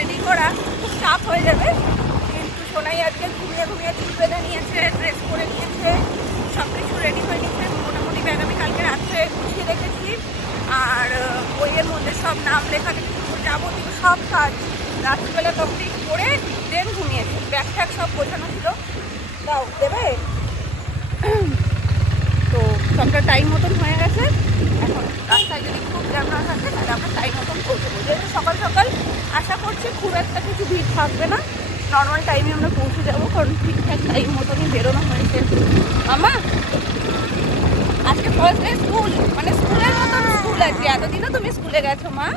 Ready করা খুব চাপ হয়ে যাবে, কিন্তু সোনাই আজকে ঘুমিয়ে ঘুমিয়ে চুল বেঁধে নিয়েছে, ড্রেস পরে নিয়েছে, সব কিছু রেডি হয়ে নিয়েছে। মোটামুটি ব্যাগ আমি কালকে রাত্রে গুছিয়ে রেখেছি, আর বইয়ের মধ্যে সব নাম লেখা থেকে যাবতীয় সব কাজ রাত্রিবেলা কমপ্লিট করে দেন ঘুমিয়েছে। ব্যাগ ট্যাগ সব গোছানো ছিল। দাও দেবে তো সবটা টাইম মতন হয়ে গেছে। এখন রাস্তায় যদি খুব জ্যাম না থাকে তাহলে আমরা টাইম মতন পৌঁছবো। যেহেতু সকাল সকাল আশা করছি খুব একটা কিছু ভিড় থাকবে না, নর্মাল টাইমে আমরা পৌঁছে যাবো, কারণ ঠিকঠাক টাইম মতনই বেরোনো হয়েছে। মামা আজকে ফার্স্ট ডে স্কুল, মানে স্কুলের মতন স্কুল আজকে। এতদিনও তুমি স্কুলে গেছো মা,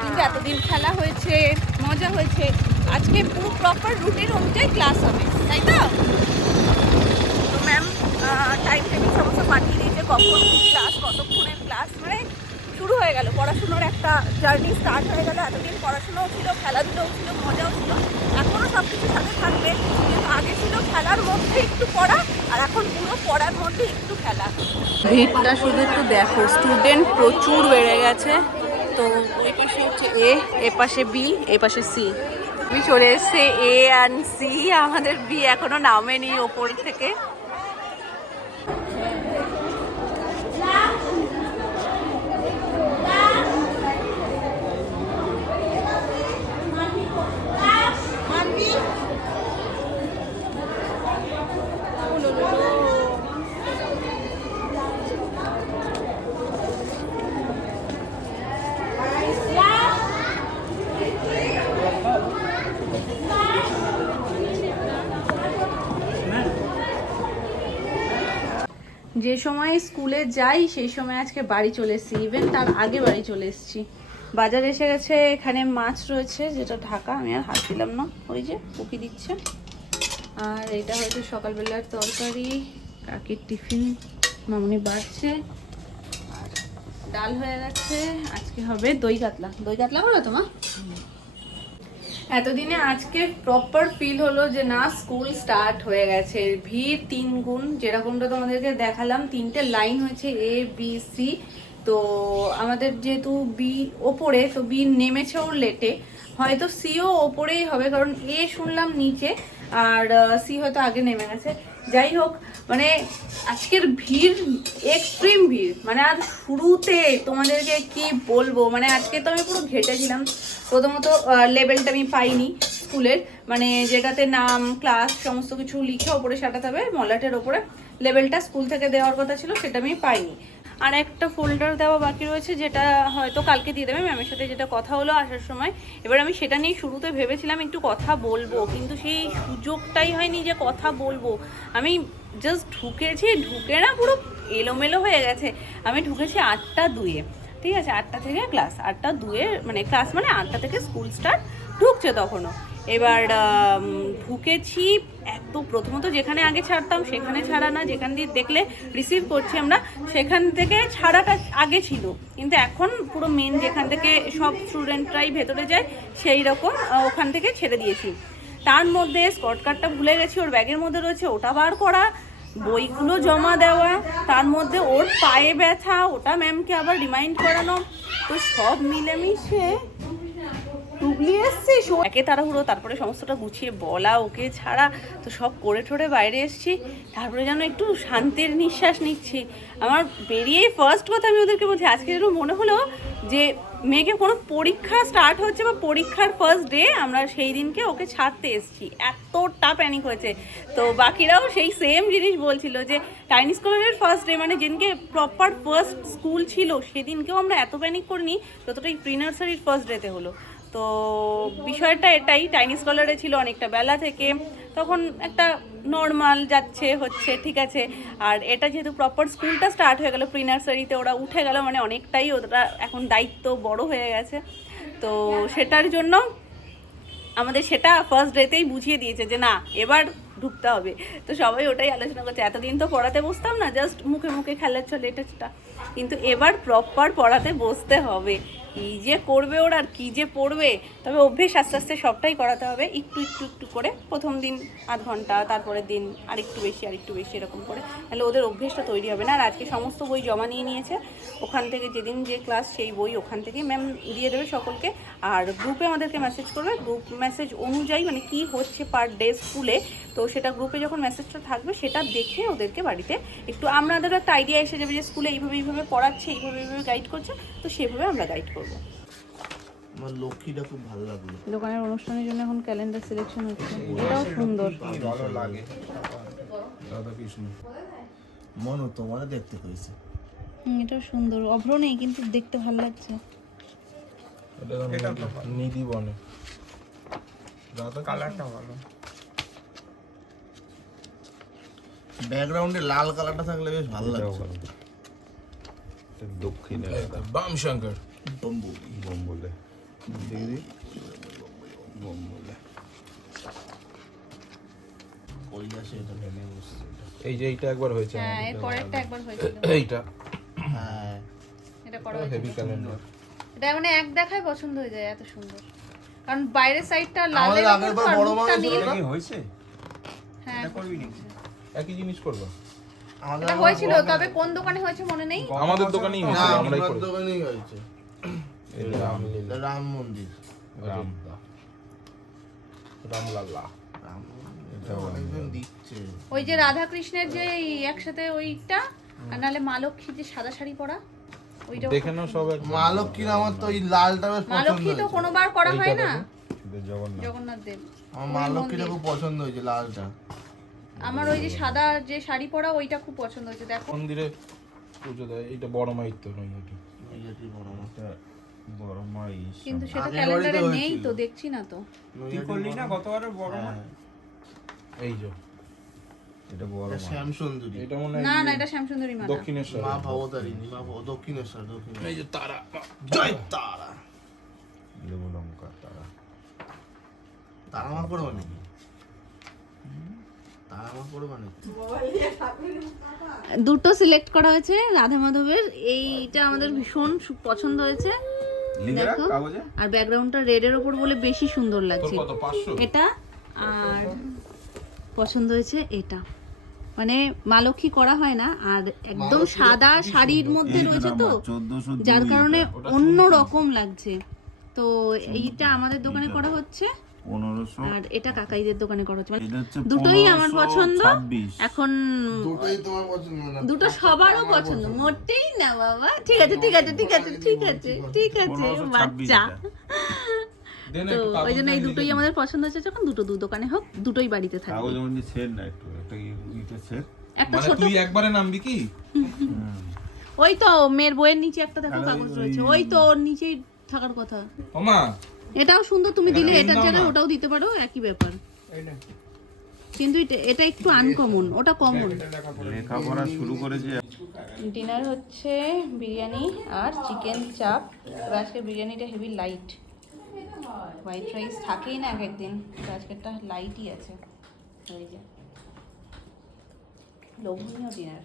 কিন্তু এতদিন খেলা হয়েছে, মজা হয়েছে। আজকে পুরো প্রপার রুটিন অনুযায়ী ক্লাস হবে, তাই তো? তো ম্যাম টাইম টেবিল সমস্ত পাঠিয়ে দিয়েছে, কখন ক্লাস, কতক্ষণের ক্লাস, মানে শুরু হয়ে গেল পড়াশুনোর একটা জার্নি স্টার্ট হয়ে গেল। এতদিন পড়াশুনোও ছিল, খেলাধুলোও ছিল, মজাও ছিল, এখনও সব কিছুর সাথে থাকবে। কিন্তু আগে ছিল খেলার মধ্যে একটু পড়া, আর এখন পুরো পড়ার মধ্যে একটু খেলা। ভিড়টা শুধু একটু দেখো, স্টুডেন্ট প্রচুর বেড়ে গেছে। তো ওই পাশে হচ্ছে এ পাশে বি, এ পাশে সি। বি চলে এসছে, এ অ্যান্ড সি, আমাদের বি এখনো নামেনি ওপর থেকে। যে সময় স্কুলে যাই সেই সময় আজকে বাড়ি চলে এসেছি, ইভেন তার আগে বাড়ি চলে এসেছি। বাজার এসে গেছে, এখানে মাছ রয়েছে যেটা ঢাকা, আমি আর হাত দিলাম না, ওই যে পুকি দিচ্ছে। আর এটা হয়তো সকালবেলার তরকারি, কাকির টিফিন মামুনি বাড়ছে। আর ডাল হয়ে গেছে, আজকে হবে দই কাতলা। দই কাতলা বলো তোমার? এতদিনে আজকে প্রপার ফিল হলো যে না, স্কুল স্টার্ট হয়ে গেছে। ভিড় 3 গুণ, যেরকমটা তোমাদেরকে দেখালাম, 3টে লাইন হয়েছে এ বি সি। তো আমাদের যেহেতু বি ওপরে, তো বি নেমেছে ওর লেটে, হয়তো সিও ওপরেই হবে, কারণ এ শুনলাম নিচে, আর সি হয়তো আগে নেমে গেছে। যাই হোক, মানে আজকের ভিড় এক্সট্রিম ভিড়, মানে আজ শুরুতে তোমাদেরকে কি বলবো, মানে আজকে তো আমি পুরো ঘেটেছিলাম। প্রথমত লেভেলটা আমি পাইনি স্কুলের, মানে যেটাতে নাম, ক্লাস সমস্ত কিছু লিখে ওপরে সাটাতে হবে মলাটের ওপরে, লেভেলটা স্কুল থেকে দেওয়ার কথা ছিল, সেটা আমি পাইনি। আর একটা ফোল্ডার দেওয়া বাকি রয়েছে, যেটা হয়তো কালকে দিয়ে দেবে, ম্যামের সাথে যেটা কথা হলো আসার সময়। এবার আমি সেটা নিয়ে শুরুতে ভেবেছিলাম একটু কথা বলবো, কিন্তু সেই সুযোগটাই হয়নি যে কথা বলবো। আমি জাস্ট ঢুকেছি, ঢুকে না পুরো এলোমেলো হয়ে গেছে। আমি ঢুকেছি 8টা 2-এ, ঠিক আছে, 8টা থেকে ক্লাস, 8টা 2-এ মানে ক্লাস, মানে 8টা থেকে স্কুল স্টার্ট, ঢুকছে তখনও। এবার ঢুকেছি, এত প্রথমত যেখানে আগে ছাড়তাম সেখানে ছাড়া না, যেখান দিয়ে দেখলে রিসিভ করছি আমরা সেখান থেকে ছাড়াটা আগে ছিল, কিন্তু এখন পুরো মেন যেখান থেকে সব স্টুডেন্টরাই ভেতরে যায় সেই রকম ওখান থেকে ছেড়ে দিয়েছি। তার মধ্যে স্কট কার্ডটা ভুলে গেছি, ওর ব্যাগের মধ্যে রয়েছে, ওটা বার করা, বইগুলো জমা দেওয়া, তার মধ্যে ওর পায়ে ব্যথা, ওটা ম্যামকে আবার রিমাইন্ড করানো, তো সব মিলেমিশে টুগলি এসছি একে তাড়াহুড়ো, তারপরে সমস্তটা গুছিয়ে বলা, ওকে ছাড়া, তো সব করে ঠোরে বাইরে এসছি। তারপরে যেন একটু শান্তির নিঃশ্বাস নিচ্ছি। আমার বেরিয়েই ফার্স্ট কথা আমি ওদেরকে বলছি, আজকে যেন মনে হলো যে মেয়েকে কোনো পরীক্ষা স্টার্ট হচ্ছে বা পরীক্ষার ফার্স্ট ডে, আমরা সেই দিনকে ওকে ছাড়তে এসেছি, এতটা প্যানিক হয়েছে। তো বাকিরাও সেই সেম জিনিস বলছিল যে টাইনি স্কুলের ফার্স্ট ডে, মানে যেদিনকে প্রপার ফার্স্ট স্কুল ছিল সেদিনকেও আমরা এত প্যানিক করিনি যতটাই প্রি নার্সারির ফার্স্ট ডেতে হলো। তো বিষয়টা এটাই, টাইনি স্কলারে ছিল অনেকটা বেলা থেকে, তখন একটা নর্মাল যাচ্ছে হচ্ছে, ঠিক আছে। আর এটা যেহেতু প্রপার স্কুলটা স্টার্ট হয়ে গেল, প্রি নার্সারিতে ওরা উঠে গেল, মানে অনেকটাই ওরা এখন দায়িত্ব বড় হয়ে গেছে। তো সেটার জন্য আমাদের সেটা ফার্স্ট ডেতেই বুঝিয়ে দিয়েছে যে না, এবার ঢুকতে হবে। তো সবাই ওটাই আলোচনা করছে, এতদিন তো পড়াতে বসতাম না, জাস্ট মুখে মুখে খেলার চলে এটা সেটা, কিন্তু এবার প্রপার পড়াতে বসতে হবে। কী যে করবে ওরা আর কী যে পড়বে, তবে অভ্যেস আস্তে আস্তে সবটাই করাতে হবে, একটু একটু একটু করে, প্রথম দিন আধ ঘন্টা, তারপরের দিন আরেকটু বেশি এরকম করে, তাহলে ওদের অভ্যেসটা তৈরি হবে না। আর আজকে সমস্ত বই জমা নিয়ে নিয়েছে ওখান থেকে, যেদিন যে ক্লাস সেই বই ওখান থেকেই ম্যাম দিয়ে দেবে সকলকে। আর গ্রুপে আমাদেরকে মেসেজ করবে, গ্রুপ মেসেজ অনুযায়ী মানে কি হচ্ছে পার ডে স্কুলে, তো সেটা গ্রুপে যখন মেসেজটা থাকবে সেটা দেখে ওদেরকে বাড়িতে একটু আমাদের একটা আইডিয়া এসে যাবে যে স্কুলে এইভাবে পড়াচ্ছে, এইভাবে গাইড করছে, তো সেভাবে আমরা গাইড করবো। আমার লক্ষ্মীটা খুব ভালো লাগলো। দোকানের অনুষ্ঠানের জন্য এখন ক্যালেন্ডার সিলেকশন হচ্ছে, এটাও সুন্দর। ভালো লাগে রাধা কৃষ্ণ মনো তোমার দেখতে হয়েছে। এটাও সুন্দর, অভ্র নেই কিন্তু দেখতে ভালো লাগছে। এটা নিধি বনে রাধা কালারটা ভালো, ব্যাকগ্রাউন্ডে লাল কালারটা থাকলে বেশ ভালো লাগছে। দক্ষিণে বাম শঙ্কর বম্বলে দিদি বম্বলে ওই আসে এটা ভেঙে বসছে। এই যে এইটা একবার হয়েছে, হ্যাঁ এর পরেরটা একবার হয়েছিল, এইটা হ্যাঁ এটা করা হেভি হয়েছিল। ক্যালেন্ডার। এটা মানে এক দেখায় পছন্দ হয়ে যায়, এত সুন্দর। কারণ বাইরের সাইডটা লাল, আমাদের আগের বার বড় মা হয়েছিল হয়েছে হ্যাঁ একই জিনিস করবো। এটা হয়েছিল, তবে কোন দোকানে হয়েছে মনে নেই। আমাদের দোকানেই হয়েছে, না আমরাই আমার করেছি। দোকানেই হয়েছে। এই রামলীলা, রাম মন্দির রামলাল্লা রাম এটা অনেকজন দিচ্ছে। ওই যে রাধা কৃষ্ণের যে একসাথে ওইটা, আর নাহলে মা লক্ষ্মীর যে সাদা শাড়ি পরা ওইটা। দেখে নাও সব একদম। মা লক্ষ্মীর আমার তো এই লালটা বেশ মা পছন্দ লক্ষ্মী তো হয়েছে। কোনোবার করা হয় না, জগন্নাথ জগন্নাথ দেব। আমার মা লক্ষ্মীটা খুব পছন্দ হয়েছে লালটা। আমার ওই যে সাদা যে শাড়ি পরা ওইটা খুব পছন্দ হয়েছে। দেখো মন্দিরে পুজো দেয়, এটা বড় মাইর তো নয় এটা। নৈহাটি বড় মা। বড় মাই কিন্তু সেটা আগের ক্যালেন্ডারে বাড়িতে নেই হয়েছিল। তো, দেখছি না তো। হ্যাঁ, এই যে এটা বড় এটা শ্যামসুন্দরী। এটা মনে হয় না না, এটা শ্যামসুন্দরী মা না। দক্ষিণেশ্বর। মা ভবতারিণী দক্ষিণেশ্বর। এই যে তারা, জয় তারা। লেবুলঙ্কা তারা। তারা মা পড়বে নাকি? তারা মা পড়বে নাকি? দুটো সিলেক্ট করা হয়েছে রাধা মাধবের, এইটা আমাদের ভীষণ পছন্দ হয়েছে। দেখো, আর ব্যাকগ্রাউন্ডটা রেড এর উপর বলে বেশি সুন্দর তোর লাগছে কত 500? এটা। আর পছন্দ হয়েছে এটা, মানে মা লক্ষ্মী করা হয় না, আর একদম সাদা শাড়ির মধ্যে রয়েছে তো, যার কারণে অন্য রকম লাগছে। তো এইটা আমাদের দোকানে করা হচ্ছে, 1500 আর এটা কাকাইদের দোকানে করা হচ্ছে। মানে এটা হচ্ছে দুটোই আমার পছন্দ। 1526 এখন দুটোই তোমার পছন্দ না? দুটো সবারও পছন্দ, মোটেই না বাবা। ঠিক আছে ঠিক আছে ঠিক আছে ঠিক আছে ঠিক আছে 1526 বাচ্চা। দেন তো একটু কাগজ ওই জন্য এই দিয়ে দুটোই লিখে আমাদের পছন্দ হচ্ছে, যখন দুটো দোকানে হোক, দুটোই বাড়িতে থাকবে। কাগজ মন্ডি সেট না একটু একটা ইটা সেট একটা মানে ছোট, তুই একবারে নামবি কি? ওই তো মেয়ের বইয়ের নিচে একটা দেখো কাগজ রয়েছে, ওই তো ওর নিচেই থাকার কথা। ওমা এটাও সুন্দর, তুমি দিলে এটা এটার নাও জায়গায় না। ওটাও দিতে পারো, একই ব্যাপার। কিন্তু এটা একটু আনকমন, ওটা কমন। লেখাপড়া শুরু করেছে। ডিনার হচ্ছে বিরিয়ানি আর চিকেন চাপ। তবে আজকে বিরিয়ানিটা হেভি লাইট, হোয়াইট রাইস থাকেই না এক একদিন, তো আজকেরটা লাইটই আছে। ওই যে লোভনীয় ডিনার।